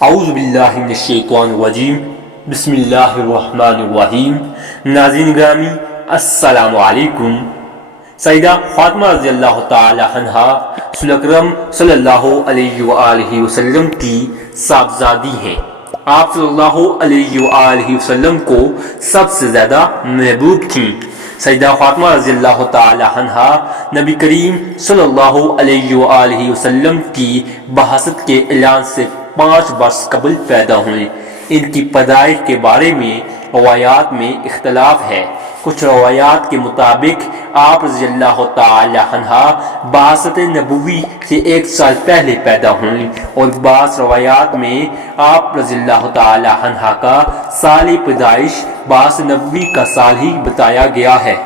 اعوذ باللہ من الشیطان الرجیم بسم اللہ الرحمن الرحیم۔ ناظرین گرامی السلام علیکم۔ سیدہ فاطمہ رضی اللہ تعالی عنہا رسول اکرم صلی اللہ علیہ وآلہ وسلم کی صاحبزادی ہیں۔ آپ صلی اللہ علیہ وآلہ وسلم کو سب سے زیادہ محبوب تھیں۔ سیدہ فاطمہ رضی اللہ تعالی عنہا نبی کریم صلی اللہ علیہ وآلہ وسلم کی بعثت کے اعلان سے 5 برس قبل پیدا ہوئیں۔ ان کی پیدائش کے بارے میں روایات میں اختلاف ہے۔ کچھ روایات کے مطابق آپ رضی اللہ تعالی عنہا بعثت نبوی سے 1 سال پہلے پیدا ہوئیں، اور بعض روایات میں آپ رضی اللہ تعالی عنہا کا سال پیدائش بعثت نبوی کا سال ہی بتایا گیا ہے۔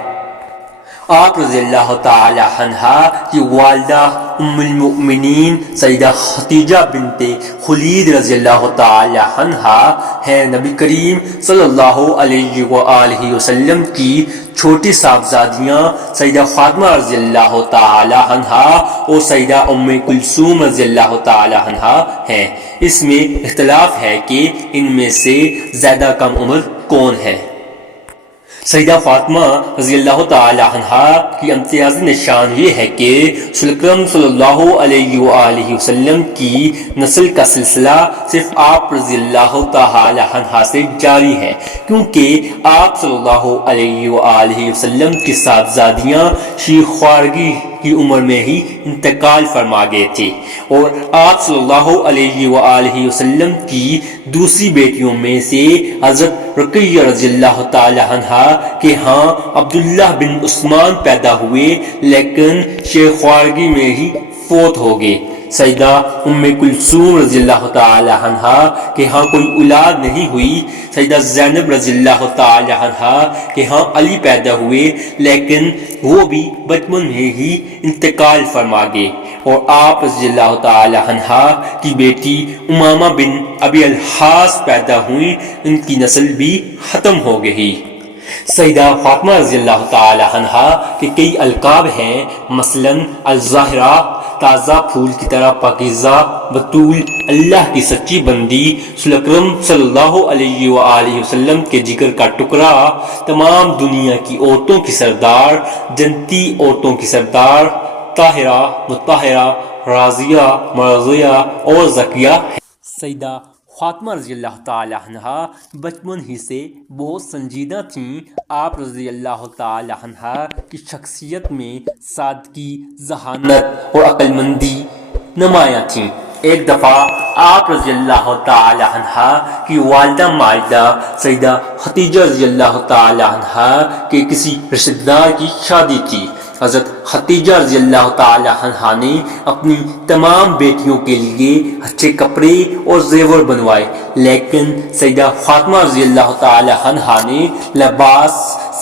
آپ رضی اللہ تعالی عنہا کی والدہ ام المؤمنین سیدہ خدیجہ بنت خولید رضی اللہ تعالی عنہا ہیں۔ نبی کریم صلی اللہ علیہ وآلہ وسلم کی چھوٹی صاحبزادیاں سیدہ فاطمہ رضی اللہ تعالی عنہا اور سیدہ ام کلثوم رضی اللہ تعالی عنہا ہیں۔ اس میں اختلاف ہے کہ ان میں سے زیادہ کم عمر کون ہے۔ سیدہ فاطمہ رضی اللہ تعالی عنہا کی امتیازی نشان یہ ہے کہ رسول اکرم صلی اللہ علیہ وآلہ وسلم کی نسل کا سلسلہ صرف آپ رضی اللہ تعالی عنہا سے جاری ہے، کیونکہ آپ صلی اللہ علیہ وآلہ وسلم کی صاحبزادیاں شیخوارگی کی عمر میں ہی انتقال فرما گئے تھے، اور آپ صلی اللہ علیہ وآلہ وسلم کی دوسری بیٹیوں میں سے حضرت رقیہ رضی اللہ تعالی عنہا کہ ہاں عبداللہ بن عثمان پیدا ہوئے، لیکن شیخوارگی میں ہی فوت ہو گئے۔ سیدہ ام کلثوم رضی اللہ تعالی عنہا کہ ہاں کوئی اولاد نہیں ہوئی۔ سیدہ زینب رضی اللہ تعالی عنہا کہ ہاں علی پیدا ہوئے، لیکن وہ بھی بچپن میں ہی انتقال فرما گئے، اور آپ رضی اللہ تعالی عنہا کی بیٹی امامہ بن ابی الحاص پیدا ہوئی، ان کی نسل بھی ختم ہو گئی۔ سیدہ فاطمہ رضی اللہ تعالی عنہا کے کئی القاب ہیں، مثلاً الزاہرہ، تازہ پھول کی طرح پاکیزہ، بطول، اللہ کی سچی بندی، رسول اکرم صلی اللہ علیہ وآلہ وسلم کے جگر کا ٹکڑا، تمام دنیا کی عورتوں کی سردار، جنتی عورتوں کی سردار، طاہرہ، مطہرہ، راضیہ، مرضیہ اور زکیہ ہے۔ سیدہ فاطمہ رضی اللہ تعالی عنہا بچپن ہی سے بہت سنجیدہ تھیں۔ آپ رضی اللہ تعالی عنہا کی شخصیت میں سادگی، ذہانت اور عقل مندی نمایاں تھیں۔ ایک دفعہ آپ رضی اللہ تعالی عنہا کی والدہ ماجدہ سیدہ خدیجہ رضی اللہ تعالی عنہا کے کسی رشتہ دار کی شادی تھی۔ حضرت خدیجہ رضی اللہ تعالی عنہا نے اپنی تمام بیٹیوں کے لیے اچھے کپڑے اور زیور بنوائے، لیکن سیدہ فاطمہ رضی اللہ تعالی عنہا نے لباس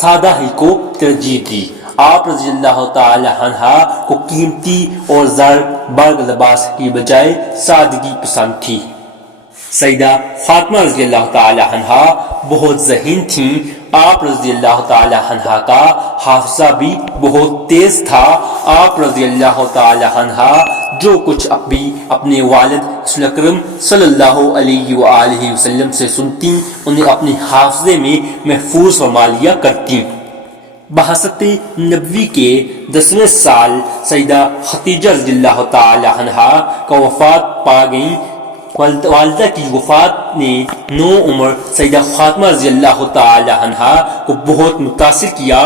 سادہ ہی کو ترجیح دی۔ آپ رضی اللہ تعالی عنہا کو قیمتی اور زر برگ لباس کی بجائے سادگی پسند تھی۔ سیدہ فاطمہ رضی اللہ تعالی عنہا بہت ذہین تھیں۔ آپ رضی اللہ تعالی عنہا کا حافظہ بھی بہت تیز تھا۔ آپ رضی اللہ تعالی عنہا جو کچھ بھی اپنے والد رسول اکرم صلی اللہ علیہ وآلہ وسلم سے سنتی، انہیں اپنے حافظے میں محفوظ فرما لیا کرتی۔ بعثت نبوی کے 10ویں سال سیدہ خدیجہ رضی اللہ تعالی عنہا کا وفات پا گئیں۔ والدہ کی وفات نے نو عمر سیدہ فاطمہ رضی اللہ تعالی عنہا کو بہت متاثر کیا۔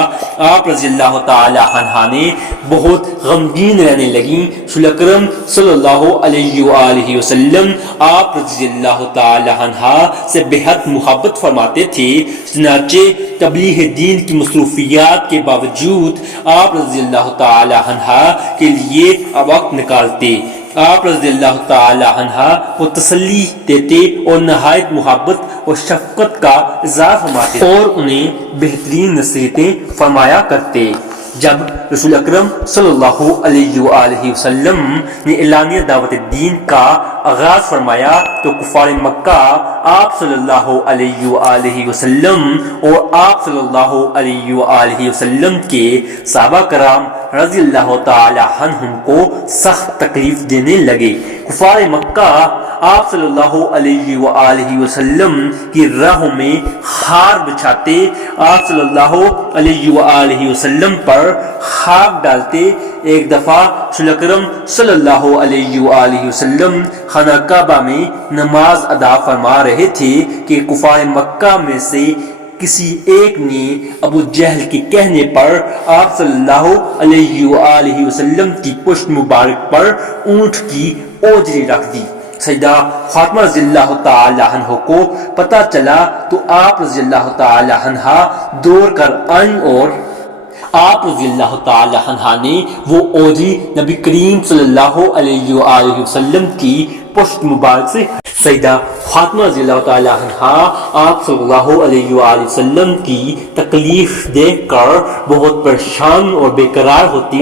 آپ رضی اللہ تعالی عنہا نے بہت غمگین رہنے لگیں۔ رسول اکرم صلی اللہ علیہ وآلہ وسلم آپ رضی اللہ تعالی عنہا سے بہت محبت فرماتے تھے، چنانچہ تبلیغ دین کی مصروفیات کے باوجود آپ رضی اللہ تعالی عنہا کے لیے وقت نکالتے۔ آپ رضی اللہ تعالی عنہا کو تسلی دیتے اور نہایت محبت اور شفقت کا اظہار فرماتے اور انہیں بہترین نصیحتیں فرمایا کرتے۔ جب رسول اکرم صلی اللہ علیہ وآلہ وسلم نے اعلانیہ دعوت دین کا آغاز فرمایا تو کفار مکہ آپ صلی اللہ علیہ وآلہ وسلم اور آپ صلی اللہ علیہ وآلہ وسلم کے صحابہ کرام رضی اللہ تعالی عنہم کو سخت تکلیف دینے لگے۔ کفار مکہ آپ صلی اللہ علیہ وآلہ وسلم کی راہوں میں خار بچھاتے، آپ صلی اللہ علیہ وآلہ وسلم پر خاک ڈالتے۔ ایک دفعہ رسول اکرم صلی اللہ علیہ وآلہ وسلم خانہ کعبہ میں نماز ادا فرما رہے تھے کہ کفار مکہ میں سے کسی ایک نے ابو جہل کے کہنے پر آپ صلی اللہ علیہ وآلہ وسلم کی پشت مبارک پر اونٹ کی اوجری رکھ دی۔ سیدہ فاطمہ رضی اللہ تعالی عنہ کو پتہ چلا تو آپ رضی اللہ تعالی عنہ دوڑ کر آئیں اور آپ رضی اللہ تعالی عنہ نے وہ اوجری نبی کریم صلی اللہ علیہ وآلہ وسلم کی پشت مبارک سے سیدہ فاطمہ رضی اللہ تعالی عنہ آپ صلی اللہ علیہ وآلہ وسلم کی تکلیف دیکھ کر بہت پریشان اور بے قرار ہوتی۔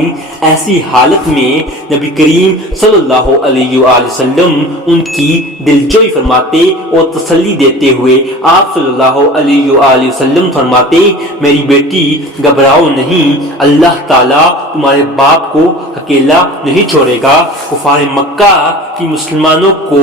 ایسی حالت میں نبی کریم صلی اللہ علیہ وآلہ وسلم ان کی دلجوئی فرماتے اور تسلی دیتے ہوئے آپ صلی اللہ علیہ وآلہ وسلم فرماتے، میری بیٹی گھبراؤ نہیں، اللہ تعالیٰ تمہارے باپ کو اکیلا نہیں چھوڑے گا۔ کفار مکہ کی مسلمانوں کو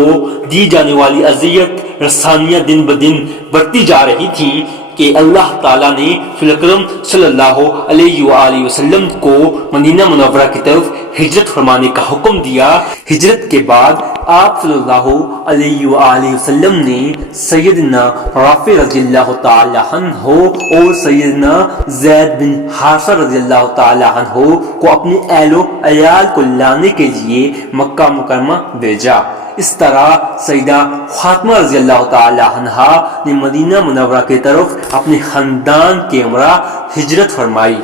دی جانے والی اذیت رسانیاں دن بدن بڑھتی جا رہی تھیں کہ اللہ تعالیٰ نے رسول اکرم صلی اللہ علیہ وآلہ وسلم کو مدینہ منورہ کی طرف ہجرت فرمانے کا حکم دیا۔ ہجرت کے بعد آپ صلی اللہ علیہ وآلہ وسلم نے سیدنا رافع رضی اللہ تعالی عنہ اور سیدنا زید بن حارثہ رضی اللہ تعالی عنہ کو اپنے اہل و عیال کو لانے کے لیے مکہ مکرمہ بھیجا۔ اس طرح سیدہ فاطمہ رضی اللہ تعالی عنہ نے مدینہ منورہ کی طرف اپنے خاندان کے ہمراہ ہجرت فرمائی۔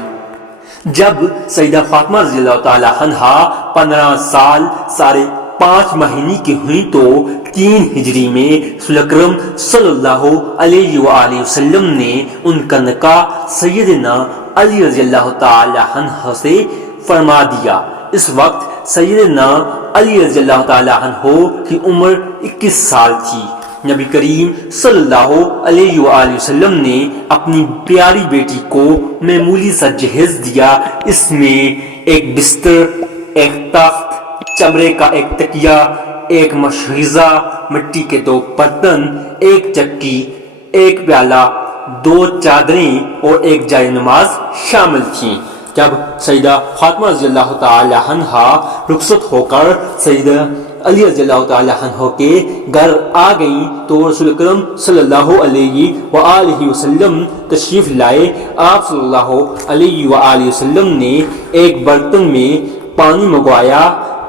جب سیدہ فاطمہ رضی اللہ تعالی عنہ 15 سال 5.5 مہینے کی ہوئی تو 3 ہجری میں رسول اکرم صلی اللہ علیہ وآلہ وسلم نے ان کا نکاح سیدنا علی رضی اللہ تعالی عنہ سے فرما دیا۔ اس وقت سیدنا علی رضی اللہ تعالی عنہ کی عمر 21 سال تھی۔ نبی کریم صلی اللہ علیہ وآلہ وسلم نے اپنی پیاری بیٹی کو معمولی سا جہیز دیا۔ اس میں ایک بستر، ایک تخت، چمڑے کا ایک تکیہ، ایک مشغزہ، مٹی کے 2 برتن، ایک چکی، ایک پیالہ، 2 چادریں اور ایک جائے نماز شامل تھیں۔ جب سیدہ فاطمہ رضی اللہ تعالی عنہ رخصت ہو کر سیدہ علی رضی اللہ تعالی عنہ کے گھر آ گئیں تو رسول اکرم صلی اللہ علیہ وآلہ وسلم تشریف لائے۔ آپ صلی اللہ علیہ وآلہ وسلم نے ایک برتن میں پانی منگوایا،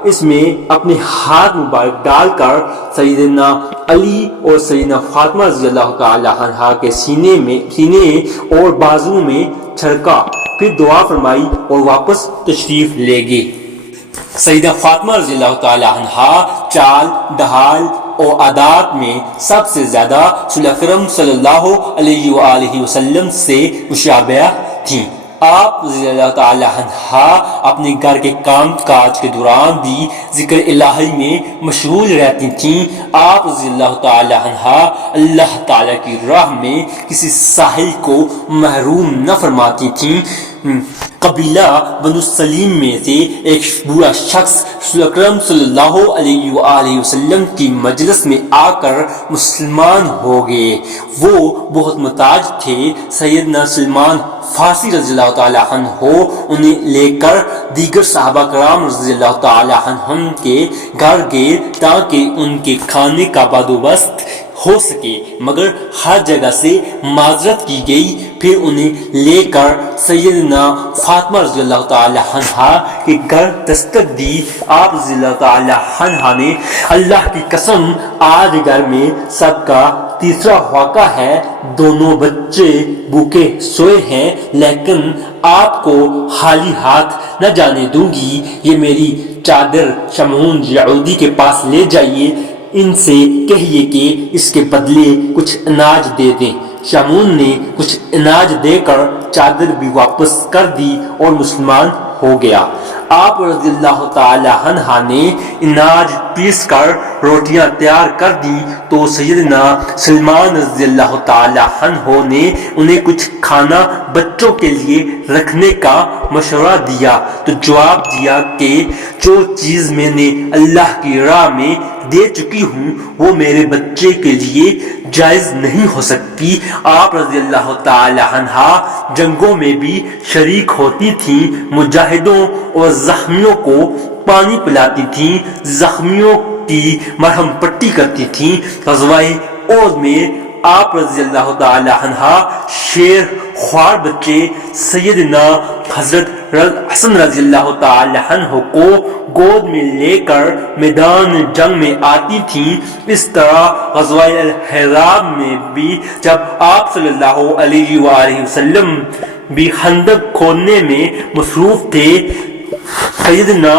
اس میں اپنے ہاتھ مبارک ڈال کر سیدنا علی اور سیدنا فاطمہ رضی اللہ تعالی عنہ کے سینے اور بازو میں چھڑکا، پھر دعا فرمائی اور واپس تشریف لے گئے۔ سیدہ فاطمہ رضی اللہ تعالی عنہ چال، ڈھال اور عادات میں سب سے زیادہ رسول اکرم صلی اللہ علیہ وآلہ وسلم سے مشابہہ تھیں۔ آپ رضی اللہ تعالی عنہ اپنے گھر کے کام کاج کے دوران بھی ذکر الہی میں مشغول رہتی تھیں۔ آپ رضی اللہ تعالی عنہ اللہ تعالی کی راہ میں کسی سائل کو محروم نہ فرماتی تھیں۔ قبیلہ بنو سلیم میں سے ایک برا شخص رسول اکرم صلی اللہ علیہ وآلہ وسلم کی مجلس میں آ کر مسلمان ہو گئے۔ وہ بہت محتاج تھے۔ سیدنا سلمان فارسی رضی اللہ تعالی عنہ انہیں لے کر دیگر صحابہ کرام رضی اللہ تعالی عنہم کے گھر گئے تاکہ ان کے کھانے کا بندوبست ہو سکے، مگر ہر جگہ سے معذرت کی گئی۔ پھر انہیں لے کر سیدنا فاطمہ رضی اللہ تعالی عنہ کے گھر دستک دی۔ آپ رضی اللہ تعالی عنہ نے اللہ کی قسم آج گھر میں سب کا تیسرا واقعہ ہے، دونوں بچے بھوکے سوئے ہیں، لیکن آپ کو خالی ہاتھ نہ جانے دوں گی۔ یہ میری چادر شمعون یہودی کے پاس لے جائیے، ان سے کہیے کہ اس کے بدلے کچھ اناج دے دیں۔ شمعون نے کچھ اناج دے کر چادر بھی واپس کر دی اور مسلمان ہو گیا۔ آپ رضی اللہ تعالی عنہ نے اناج پیس کر روٹیاں تیار کر دی تو سیدنا سلمان رضی اللہ تعالی عنہ نے انہیں کچھ کھانا بچوں کے لیے رکھنے کا مشورہ دیا تو جواب دیا کہ جو چیز میں نے اللہ کی راہ میں دے چکی ہوں وہ میرے بچے کے لیے جائز نہیں ہو سکتی۔ آپ رضی اللہ تعالی عنہ جنگوں میں بھی شریک ہوتی تھیں، مجاہدوں اور زخمیوں کو پانی پلاتی تھیں، زخمیوں کی مرہم پٹی کرتی تھیں۔ غزوہ احد میں آپ رضی اللہ تعالی عنہ شیر خوار بچے سیدنا حضرت حسن رضی اللہ تعالی عنہ کو گود میں لے کر میدان جنگ میں آتی تھیں۔ اس طرح غزوہ الاحزاب میں بھی جب آپ صلی اللہ علیہ وآلہ وسلم بھی خندق کھودنے میں مصروف تھے، سیدنا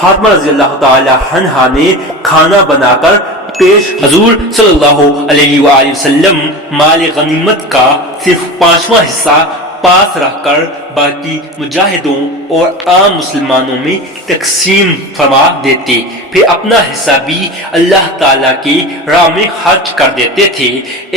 فاطمہ رضی اللہ تعالی عنہ نے کھانا بنا کر پیش حضور صلی اللہ علیہ وآلہ وسلم مال غنیمت کا صرف 5واں حصہ پاس رکھ کر باقی مجاہدوں اور عام مسلمانوں میں تقسیم فرما دیتے، پھر اپنا حصہ بھی اللہ تعالیٰ کی راہ میں خرچ کر دیتے تھے۔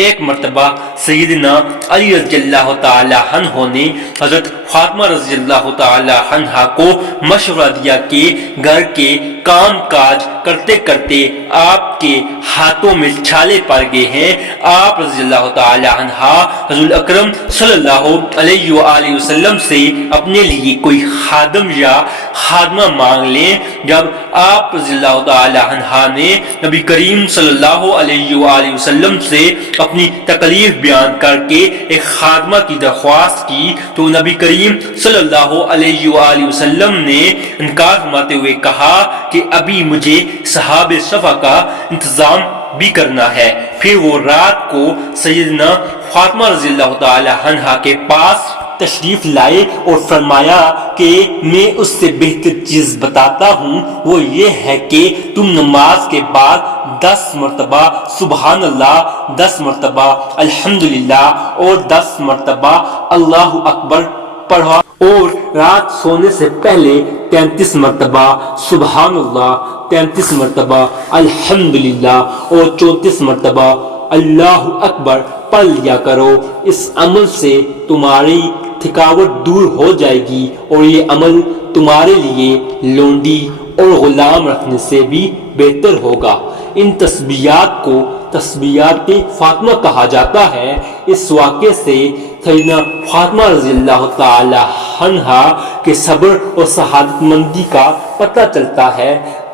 ایک مرتبہ سیدنا علی رضی اللہ تعالی عنہ نے حضرت فاطمہ رضی اللہ تعالی عنہ کو مشورہ دیا کہ گھر کے کام کاج کرتے کرتے آپ کے ہاتھوں میں چھالے پڑ گئے ہیں۔ آپ رضی اللہ تعالی عنہ حضور اکرم صلی اللہ علیہ وآلہ وسلم سے اپنے لیے کوئی خادم یا خادمہ مانگ لیں۔ جب آپ رضی اللہ تعالی عنہ نے نبی کریم صلی اللہ علیہ وآلہ وسلم سے اپنی تکلیف بیان کر کے ایک خادمہ کی درخواست کی تو نبی کریم صلی اللہ علیہ وآلہ وسلم نے انکار فرماتے ہوئے کہا کہ ابھی مجھے صحاب صفا کا انتظام بھی کرنا ہے۔ پھر وہ رات کو سیدنا فاطمہ رضی اللہ تعالی عنہ کے پاس تشریف لائے اور فرمایا کہ میں اس سے بہتر چیز بتاتا ہوں، وہ یہ ہے کہ تم نماز کے بعد 10 مرتبہ سبحان اللہ، 10 مرتبہ الحمدللہ اور 10 مرتبہ اللہ اکبر پڑھا اور رات سونے سے پہلے 33 مرتبہ سبحان اللہ، 33 مرتبہ الحمدللہ اور 34 مرتبہ اللہ اکبر پڑھ لیا کرو۔ اس عمل سے تمہاری تھکاوٹ دور ہو جائے گی اور یہ عمل تمہارے لیے لونڈی اور غلام رکھنے سے بھی بہتر ہوگا۔ ان تسبیحات کو تسبیحات فاطمہ کہا جاتا ہے۔ اس واقعے سے سیدنا فاطمہ رضی اللہ تعالی عنہ کے صبر اور سعادت مندی کا پتہ چلتا ہے۔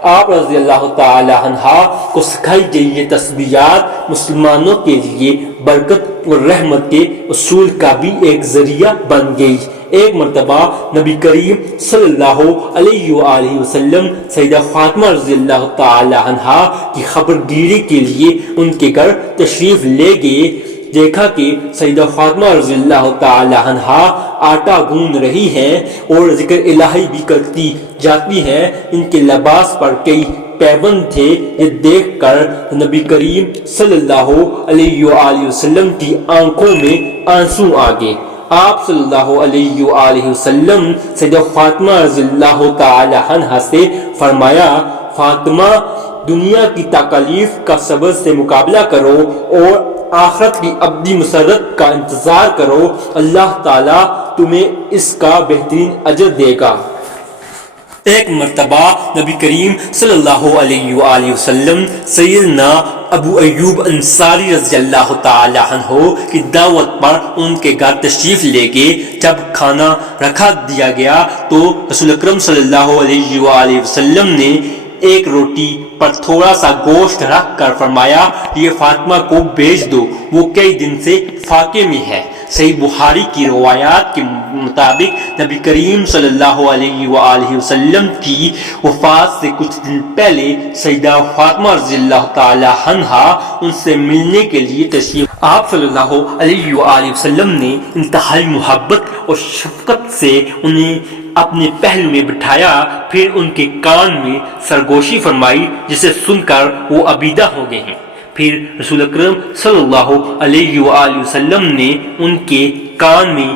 آپ رضی اللہ تعالی عنہ کو سکھائی گئی یہ تسبیحات مسلمانوں کے لیے برکت اور رحمت کے اصول کا بھی ایک ذریعہ بن گئی۔ ایک مرتبہ نبی کریم صلی اللہ علیہ وآلہ وسلم سیدہ فاطمہ رضی اللہ تعالی عنہ کی خبر گیری کے لیے ان کے گھر تشریف لے گئے۔ دیکھا کہ سیدہ فاطمہ رضی اللہ تعالی عنہ آٹا گوندھ رہی ہیں اور ذکر الہی بھی کرتی جاتی ہیں۔ ان کے لباس پر کئی پیبند تھے۔ یہ دیکھ کر نبی کریم صلی اللہ علیہ وآلہ وسلم کی آنکھوں میں آنسو آ گئے۔ آپ صلی اللہ علیہ وآلہ وسلم سیدہ فاطمہ رضی اللہ تعالی عنہ سے فرمایا، فاطمہ دنیا کی تکالیف کا صبر سے مقابلہ کرو اور آخرت کی ابدی مسرت کا انتظار کرو، اللہ تعالیٰ تمہیں اس کا بہترین اجر دے گا۔ ایک مرتبہ نبی کریم صلی اللہ علیہ وآلہ وسلم سیدنا ابو ایوب انصاری رضی اللہ تعالی عنہ کی دعوت پر ان کے گھر تشریف لے گئے۔ جب کھانا رکھا دیا گیا تو رسول اکرم صلی اللہ علیہ وآلہ وسلم نے ایک روٹی پر تھوڑا سا گوشت رکھ کر فرمایا، یہ فاطمہ کو بھیج دو، وہ کئی دن سے فاقے میں ہے۔ صحیح بخاری کی روایات کے مطابق نبی کریم صلی اللہ علیہ وآلہ وسلم کی وفات سے کچھ دن پہلے سیدہ فاطمہ رضی اللہ تعالی عنہا ان سے ملنے کے لیے تشریف۔ آپ صلی اللہ علیہ وآلہ وسلم نے انتہائی محبت اور شفقت سے انہیں اپنے پہلو میں بٹھایا، پھر ان کے کان میں سرگوشی فرمائی جسے سن کر وہ عبیدہ ہو گئے ہیں۔ پھر رسول اکرم صلی اللہ علیہ وآلہ وسلم نے ان کے کان میں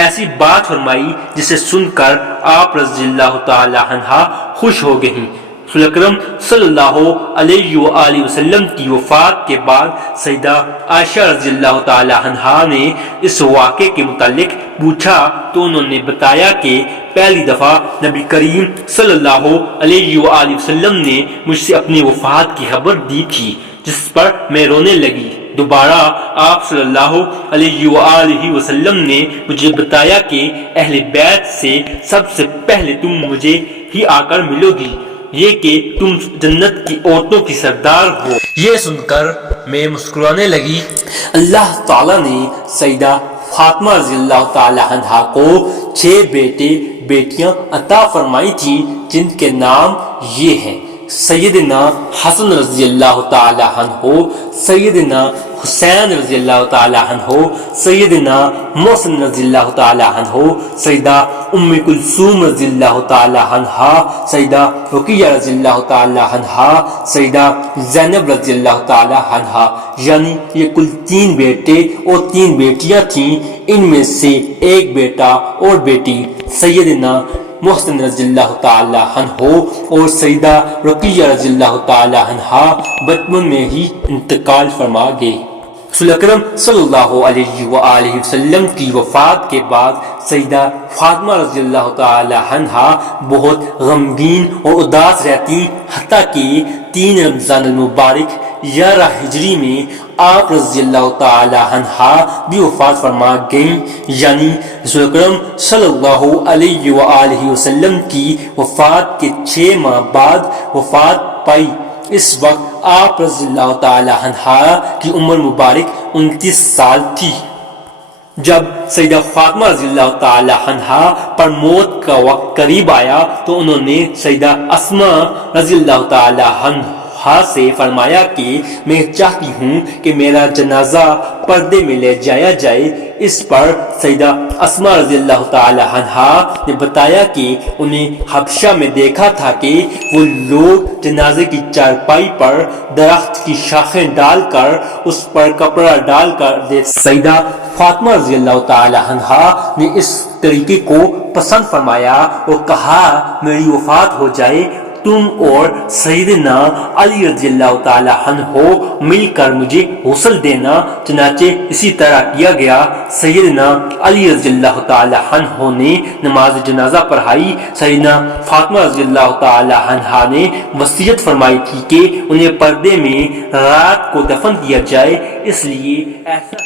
ایسی بات فرمائی جسے سن کر آپ رضی اللہ تعالی عنہ خوش ہو گئیں۔ رسول اکرم صلی اللہ علیہ وآلہ وسلم کی وفات کے بعد سیدہ عائشہ رضی اللہ تعالی عنہا نے اس واقعے کے متعلق پوچھا تو انہوں نے بتایا کہ پہلی دفعہ نبی کریم صلی اللہ علیہ وآلہ وسلم نے مجھ سے اپنی وفات کی خبر دی تھی، جس پر میں رونے لگی۔ دوبارہ آپ صلی اللہ علیہ وآلہ وسلم نے مجھے بتایا کہ اہل بیت سے سب سے پہلے تم مجھے ہی آ کر ملو گی، یہ کہ تم جنت کی عورتوں کی سردار ہو۔ یہ سن کر میں مسکرانے لگی۔ اللہ تعالیٰ نے سیدہ فاطمہ رضی اللہ تعالی عنہا کو 6 بیٹے بیٹیاں عطا فرمائی تھیں، جن کے نام یہ ہیں: سیدنا حسن رضی اللہ تعالی عنہ، سیدنا حسین رضی اللہ تعالی عنہ، سیدنا محسن رضی اللہ تعالی عنہ، سیدہ ام کلثوم رضی اللہ تعالی عنہا، سیدہ رقیہ رضی اللہ تعالی عنہا، سیدہ زینب رضی اللہ تعالی عنہا۔ یعنی یہ کل 3 بیٹے اور 3 بیٹیاں تھیں۔ ان میں سے ایک بیٹا اور بیٹی سیدنا محسن رضی اللہ تعالی عنہ اور سیدہ رقیہ رضی اللہ تعالی عنہا بچپن میں ہی انتقال فرما گئے۔ رسول اکرم صلی اللہ علیہ وآلہ وسلم کی وفات کے بعد سیدہ فاطمہ رضی اللہ تعالی عنہا بہت غمگین اور اداس رہتی، حتیٰ کہ 3 رمضان المبارک 11 ہجری میں آپ رضی اللہ تعالی عنہا بھی وفات فرما گئیں۔ یعنی رسول اکرم صلی اللہ علیہ وآلہ وسلم کی وفات کے 6 ماہ بعد وفات پائی۔ اس وقت آپ رضی اللہ تعالی عنہا کی عمر مبارک 29 سال تھی۔ جب سیدہ فاطمہ رضی اللہ تعالی عنہا پر موت کا وقت قریب آیا تو انہوں نے سیدہ اسماء رضی اللہ تعالی عنہا سے فرمایا کہ میں چاہتی ہوں کہ میرا جنازہ پردے میں لے جایا جائے۔ اس پر سیدہ اسماء رضی اللہ تعالی عنہا نے بتایا کہ انہیں حبشہ میں دیکھا تھا کہ وہ لوگ جنازے کی چارپائی پر درخت کی شاخیں ڈال کر اس پر کپڑا ڈال کر دے۔ سیدہ فاطمہ رضی اللہ تعالی عنہا نے اس طریقے کو پسند فرمایا اور کہا میری وفات ہو جائے تم اور سیدنا علی رضی اللہ تعالی عنہ مل کر مجھے غسل دینا۔ چنانچہ اسی طرح کیا گیا۔ سیدنا علی رضی اللہ تعالی عنہ نے نماز جنازہ پڑھائی۔ سیدنا فاطمہ رضی اللہ تعالی عنہ نے وصیت فرمائی تھی کہ انہیں پردے میں رات کو دفن کیا جائے، اس لیے ایسا